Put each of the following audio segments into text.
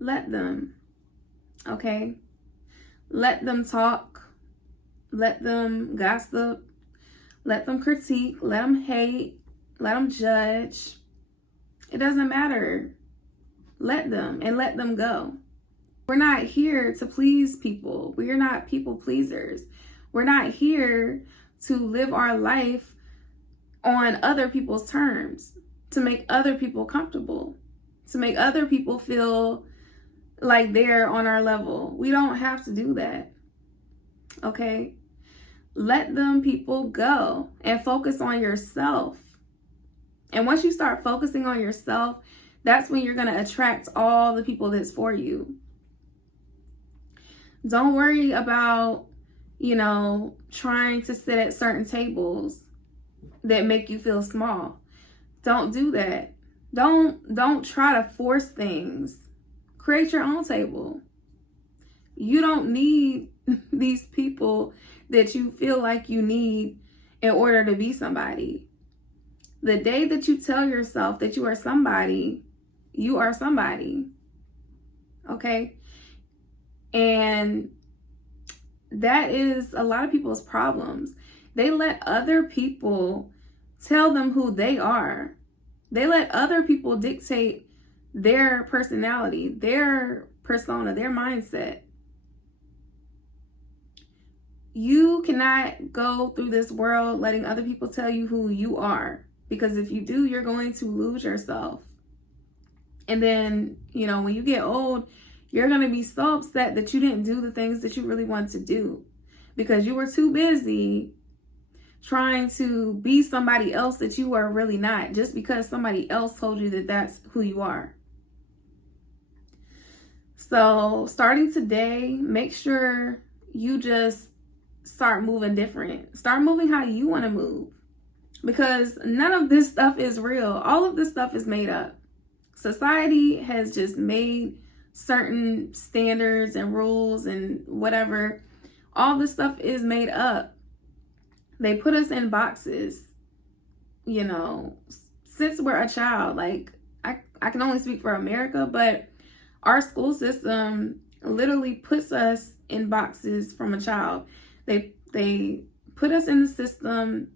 Let them, okay? Let them talk. Let them gossip. Let them critique. Let them hate. Let them judge. It doesn't matter. Let them, and let them go. We're not here to please people. We are not people pleasers. We're not here to live our life on other people's terms, to make other people comfortable, to make other people feel like they're on our level. We don't have to do that. Okay? Let them people go and focus on yourself. And once you start focusing on yourself, that's when you're going to attract all the people that's for you. Don't worry about, trying to sit at certain tables that make you feel small. Don't do that. Don't try to force things. Create your own table. You don't need these people that you feel like you need in order to be somebody. The day that you tell yourself that you are somebody, you are somebody. Okay? And that is a lot of people's problems. They let other people tell them who they are. They let other people dictate their personality, their persona, their mindset. You cannot go through this world letting other people tell you who you are, because if you do, you're going to lose yourself. And then, when you get old, you're going to be so upset that you didn't do the things that you really want to do because you were too busy trying to be somebody else that you are really not, just because somebody else told you that that's who you are. So starting today, make sure you just start moving different. Start moving how you want to move, because none of this stuff is real. All of this stuff is made up. Society has just made certain standards and rules and whatever. All this stuff is made up. They put us in boxes, since we're a child. Like, I can only speak for America, but our school system literally puts us in boxes from a child. They put us in the system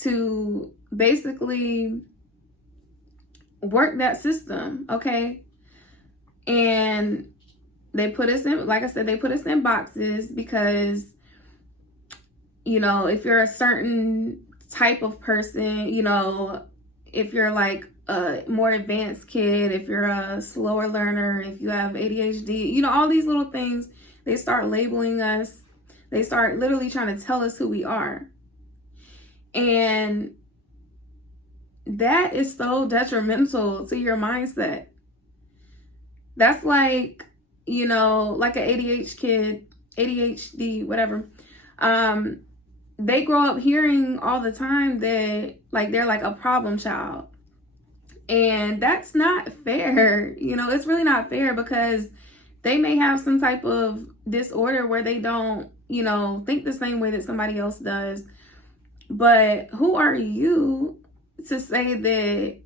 to basically work that system, okay? And they put us in, like I said, they put us in boxes because, if you're a certain type of person, if you're like a more advanced kid, if you're a slower learner, if you have ADHD, all these little things, they start labeling us. They start literally trying to tell us who we are. And that is so detrimental to your mindset. That's like, like an ADHD, whatever. They grow up hearing all the time that like they're like a problem child. And that's not fair. It's really not fair, because they may have some type of disorder where they don't, think the same way that somebody else does. But who are you to say that,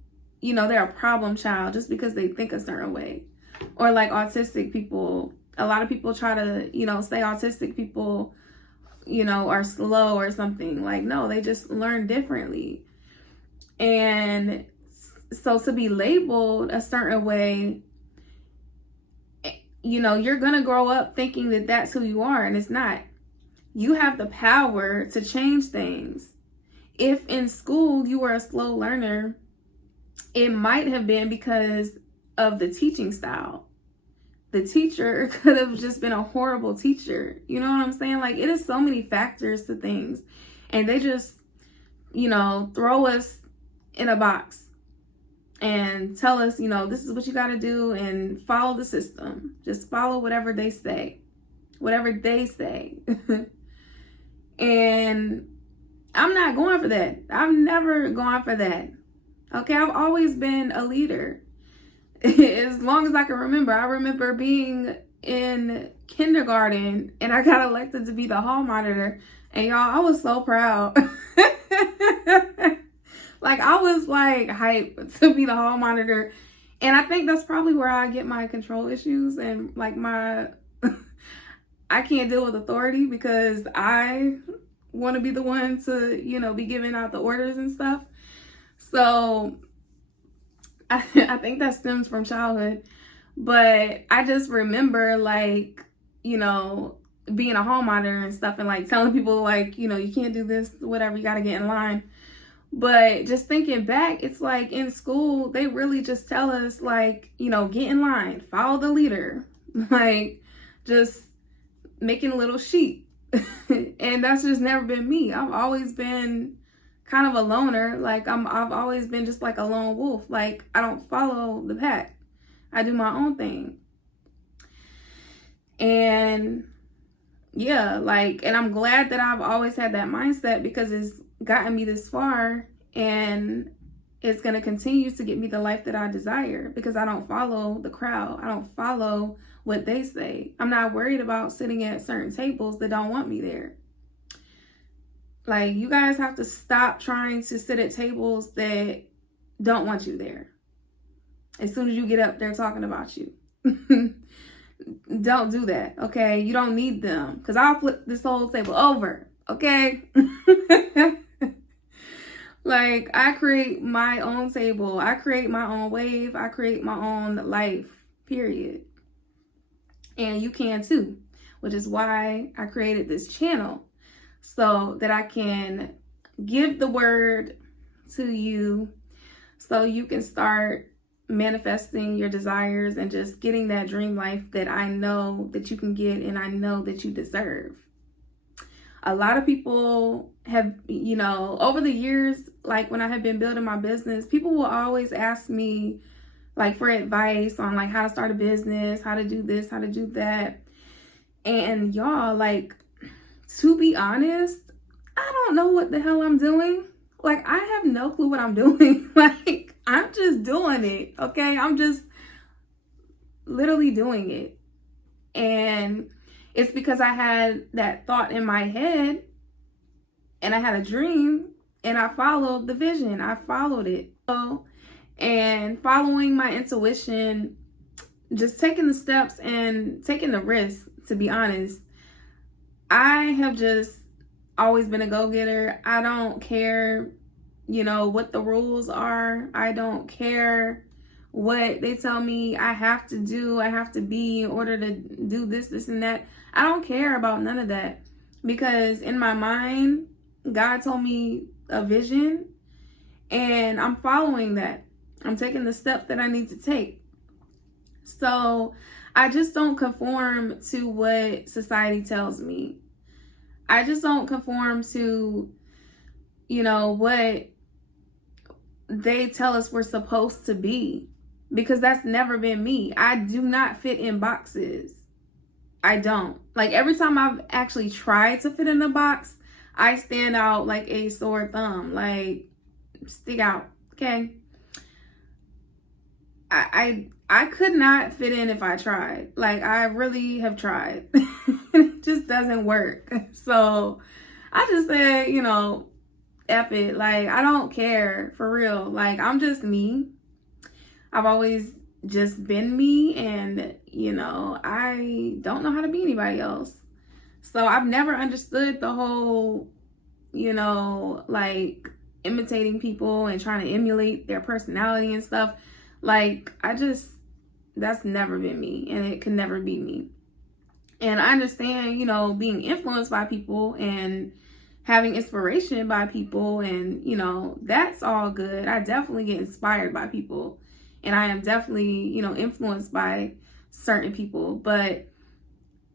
they're a problem child just because they think a certain way? Or like autistic people, a lot of people try to, say autistic people, are slow or something. Like, no, they just learn differently. And so to be labeled a certain way, you're going to grow up thinking that that's who you are, and it's not. You have the power to change things. If in school you were a slow learner, it might have been because of the teaching style. The teacher could have just been a horrible teacher. You know what I'm saying? Like, it is so many factors to things. And they just, throw us in a box and tell us, this is what you got to do, and follow the system. Just follow whatever they say. Whatever they say. And I'm not going for that. I've never gone for that. Okay, I've always been a leader. As long as I can remember. I remember being in kindergarten and I got elected to be the hall monitor. And y'all, I was so proud. Like, I was like hyped to be the hall monitor. And I think that's probably where I get my control issues and like my I can't deal with authority because I want to be the one to, be giving out the orders and stuff. So I think that stems from childhood. But I just remember like, being a hall monitor and stuff and like telling people like, you can't do this, whatever, you got to get in line. But just thinking back, it's like in school, they really just tell us like, get in line, follow the leader, like just making a little sheep. And that's just never been me. I've always been kind of a loner. Like I've always been just like a lone wolf. Like I don't follow the pack. I do my own thing. And yeah, like, and I'm glad that I've always had that mindset because it's gotten me this far, and it's going to continue to get me the life that I desire because I don't follow the crowd. I don't follow what they say. I'm not worried about sitting at certain tables that don't want me there. Like, you guys have to stop trying to sit at tables that don't want you there. As soon as you get up, they're talking about you. Don't do that, okay? You don't need them because I'll flip this whole table over, okay? Like, I create my own table. I create my own wave. I create my own life, period. And you can too, which is why I created this channel so that I can give the word to you so you can start manifesting your desires and just getting that dream life that I know that you can get and I know that you deserve. A lot of people have, over the years, like when I have been building my business, people will always ask me like for advice on like how to start a business, how to do this, how to do that. And y'all, like, to be honest, I don't know what the hell I'm doing. Like, I have no clue what I'm doing. Like, I'm just doing it, okay? I'm just literally doing it. And it's because I had that thought in my head and I had a dream and I followed the vision. I followed it. And following my intuition, just taking the steps and taking the risk, to be honest. I have just always been a go-getter. I don't care, what the rules are. I don't care what they tell me I have to do, I have to be in order to do this, and that. I don't care about none of that because in my mind, God told me a vision and I'm following that. I'm taking the steps that I need to take. So I just don't conform to what society tells me. I just don't conform to, what they tell us we're supposed to be because that's never been me. I do not fit in boxes. I don't. Like, every time I've actually tried to fit in a box, I stand out like a sore thumb, like stick out, okay? I could not fit in if I tried. Like, I really have tried. It just doesn't work. So I just said, F it. Like, I don't care, for real. Like, I'm just me. I've always just been me, and I don't know how to be anybody else. So I've never understood the whole like imitating people and trying to emulate their personality and stuff. Like, that's never been me, and it can never be me. And I understand, being influenced by people and having inspiration by people, and that's all good. I definitely get inspired by people, and I am definitely influenced by certain people, but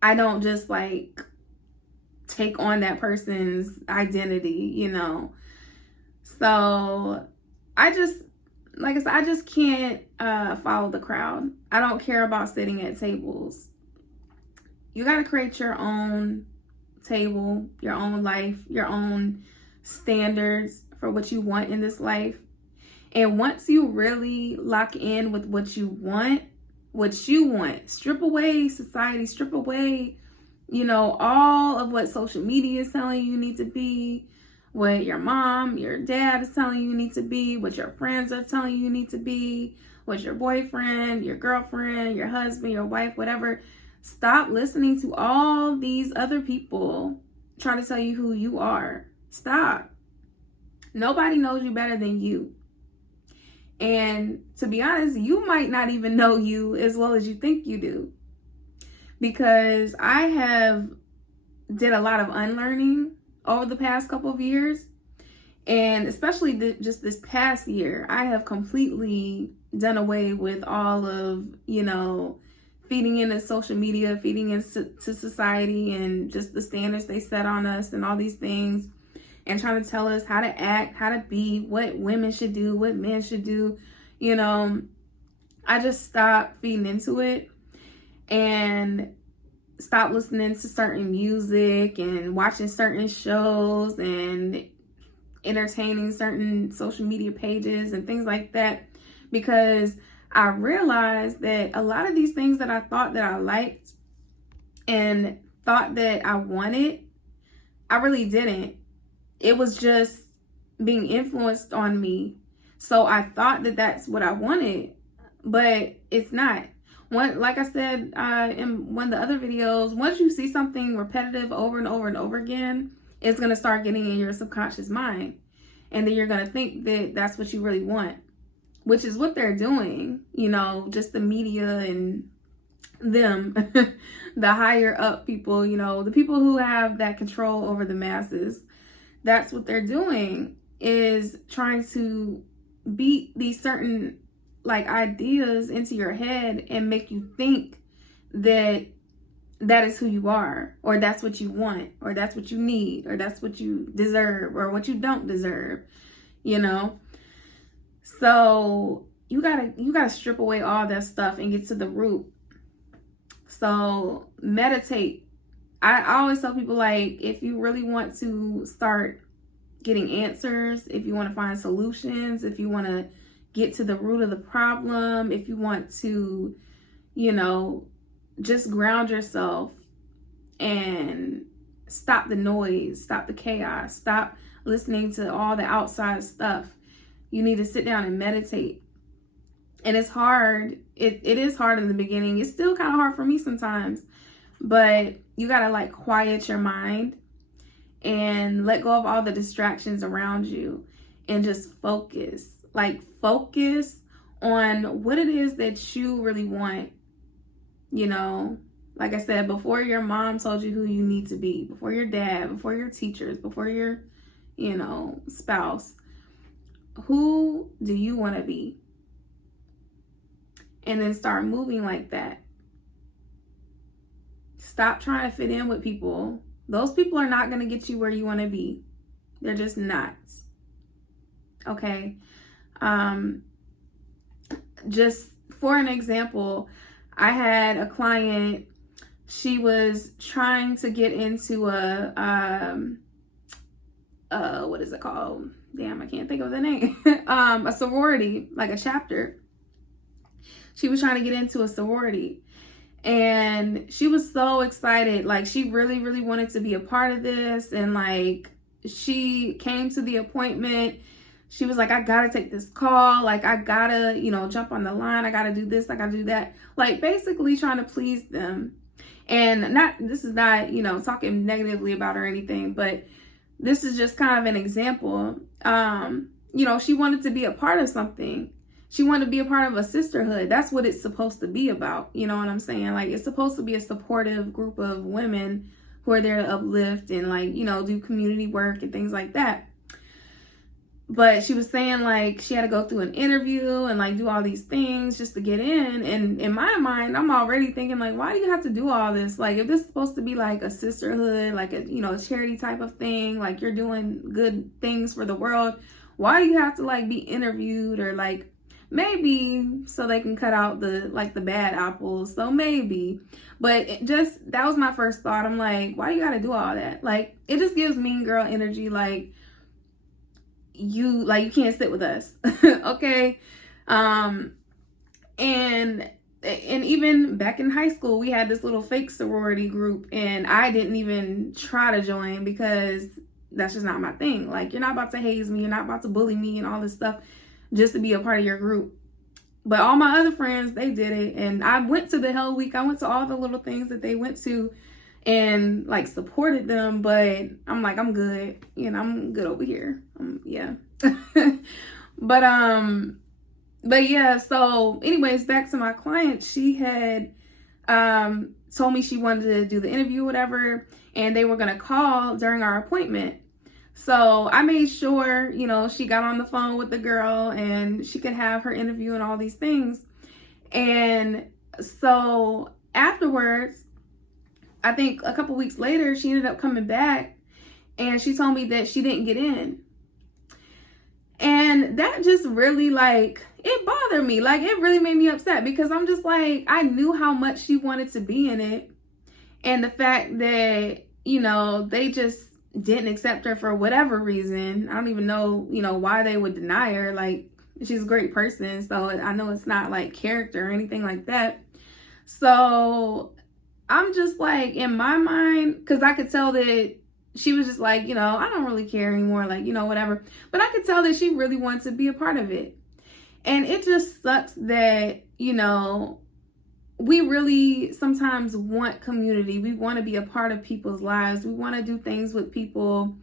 I don't just like take on that person's identity. So I just, like I said, I just can't follow the crowd. I don't care about sitting at tables. You got to create your own table, your own life, your own standards for what you want in this life. And once you really lock in with what you want, strip away society, strip away, all of what social media is telling you need to be, what your mom, your dad is telling you need to be, what your friends are telling you need to be, with your boyfriend, your girlfriend, your husband, your wife, whatever. Stop listening to all these other people trying to tell you who you are. Stop. Nobody knows you better than you. And to be honest, you might not even know you as well as you think you do. Because I have did a lot of unlearning over the past couple of years. And especially just this past year, I have completely done away with all of, feeding into social media, feeding into society and just the standards they set on us and all these things, and trying to tell us how to act, how to be, what women should do, what men should do. I just stopped feeding into it and stopped listening to certain music and watching certain shows and entertaining certain social media pages and things like that, because I realized that a lot of these things that I thought that I liked and thought that I wanted, I really didn't. It was just being influenced on me. So I thought that that's what I wanted, but it's not. Like I said in one of the other videos, once you see something repetitive over and over and over again, it's going to start getting in your subconscious mind. And then you're going to think that that's what you really want, which is what they're doing, just the media and them, the higher up people, the people who have that control over the masses. That's what they're doing, is trying to beat these certain ideas into your head and make you think that that is who you are, or that's what you want, or that's what you need, or that's what you deserve, or what you don't deserve, So you gotta strip away all that stuff and get to the root. So meditate. I always tell people, if you really want to start getting answers, if you want to find solutions, if you want to get to the root of the problem, if you want to, just ground yourself and stop the noise, stop the chaos, stop listening to all the outside stuff. You need to sit down and meditate. And it's hard. It is hard in the beginning. It's still kind of hard for me sometimes. But you got to quiet your mind and let go of all the distractions around you and just focus. Focus on what it is that you really want. Like I said, before your mom told you who you need to be, before your dad, before your teachers, before your, spouse, who do you want to be? And then start moving like that. Stop trying to fit in with people. Those people are not going to get you where you want to be. They're just not. Okay. Just for an example, I had a client. She was trying to get into what is it called? Damn, I can't think of the name. A sorority, like a chapter. She was trying to get into a sorority. And she was so excited. She really, really wanted to be a part of this. And she came to the appointment. She was like, I gotta take this call. I gotta, jump on the line. I gotta do this. I gotta do that. Basically trying to please them. And this is not, talking negatively about her or anything, but this is just kind of an example. She wanted to be a part of something. She wanted to be a part of a sisterhood. That's what it's supposed to be about. You know what I'm saying? It's supposed to be a supportive group of women who are there to uplift and do community work and things like that. But she was saying she had to go through an interview and do all these things just to get in. And in my mind, I'm already thinking why do you have to do all this? If this is supposed to be a sisterhood, a charity type of thing, you're doing good things for the world, why do you have to be interviewed? Or maybe so they can cut out the bad apples. So maybe, but that was my first thought. I'm why do you got to do all that? It just gives mean girl energy. You can't sit with us. Okay. And even back in high school, we had this little fake sorority group, and I didn't even try to join because that's just not my thing. You're not about to haze me. You're not about to bully me and all this stuff just to be a part of your group. But all my other friends, they did it. And I went to the Hell Week. I went to all the little things that they went to and like supported them. But I'm like, I'm good. You know, I'm good over here. Yeah. But yeah, so anyways, back to my client. She had told me she wanted to do the interview, whatever, and they were going to call during our appointment. So I made sure, you know, she got on the phone with the girl and she could have her interview and all these things. And so afterwards, I think a couple weeks later, she ended up coming back and she told me that she didn't get in. And that just really, like, it bothered me. Like, it really made me upset because I'm just like, I knew how much she wanted to be in it. And the fact that, you know, they just didn't accept her for whatever reason. I don't even know, you know, why they would deny her. Like, she's a great person. So I know it's not like character or anything like that. So I'm just like, in my mind, because I could tell that she was just like, you know, I don't really care anymore. Like, you know, whatever. But I could tell that she really wants to be a part of it. And it just sucks that, you know, we really sometimes want community. We want to be a part of people's lives. We want to do things with people.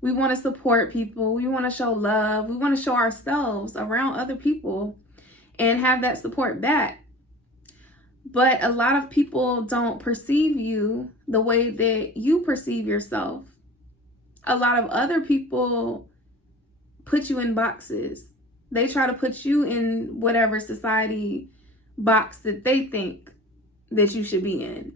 We want to support people. We want to show love. We want to show ourselves around other people and have that support back. But a lot of people don't perceive you the way that you perceive yourself. A lot of other people put you in boxes. They try to put you in whatever society box that they think that you should be in.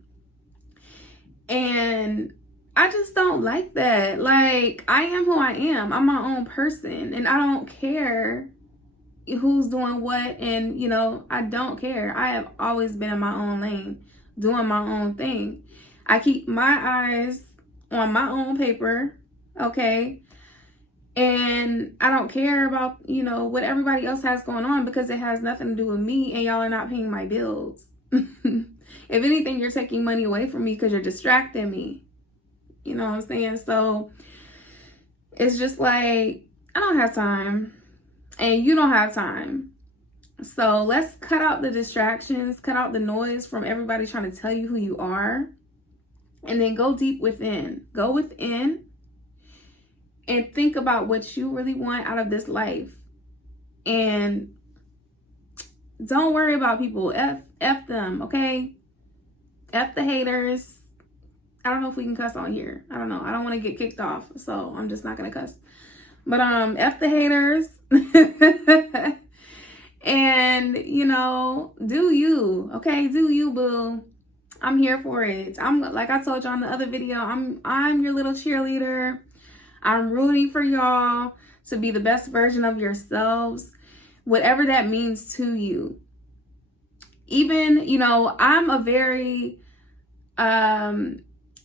And I just don't like that. Like, I am who I am. I'm my own person. And I don't care who's doing what. And, you know, I don't care. I have always been in my own lane, doing my own thing. I keep my eyes on my own paper, okay? And I don't care about, you know, what everybody else has going on because it has nothing to do with me and y'all are not paying my bills. If anything, you're taking money away from me because you're distracting me. You know what I'm saying? So it's just like, I don't have time and you don't have time. So let's cut out the distractions, cut out the noise from everybody trying to tell you who you are, and then go deep within. Go within and think about what you really want out of this life. And don't worry about people. F them, okay? F the haters. I don't know if we can cuss on here. I don't know. I don't want to get kicked off, so I'm just not going to cuss. But F the haters. And, you know, do you, okay? Do you, boo. I'm here for it. I'm, like I told y'all in the other video, I'm your little cheerleader. I'm rooting for y'all to be the best version of yourselves, whatever that means to you. Even, you know, I'm a very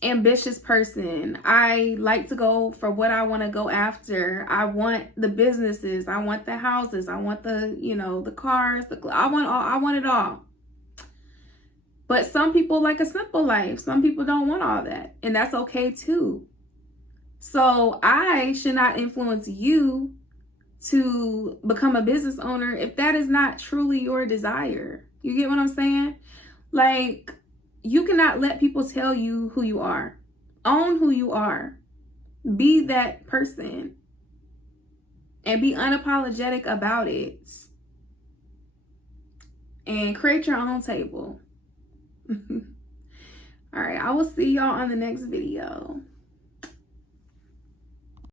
ambitious person. I like to go for what I want to go after. I want the businesses. I want the houses. I want the, you know, the cars. I want it all. But some people like a simple life. Some people don't want all that. And that's okay too. So I should not influence you to become a business owner if that is not truly your desire. You get what I'm saying? Like, you cannot let people tell you who you are. Own who you are. Be that person. And be unapologetic about it. And create your own table. All right, I will see y'all on the next video.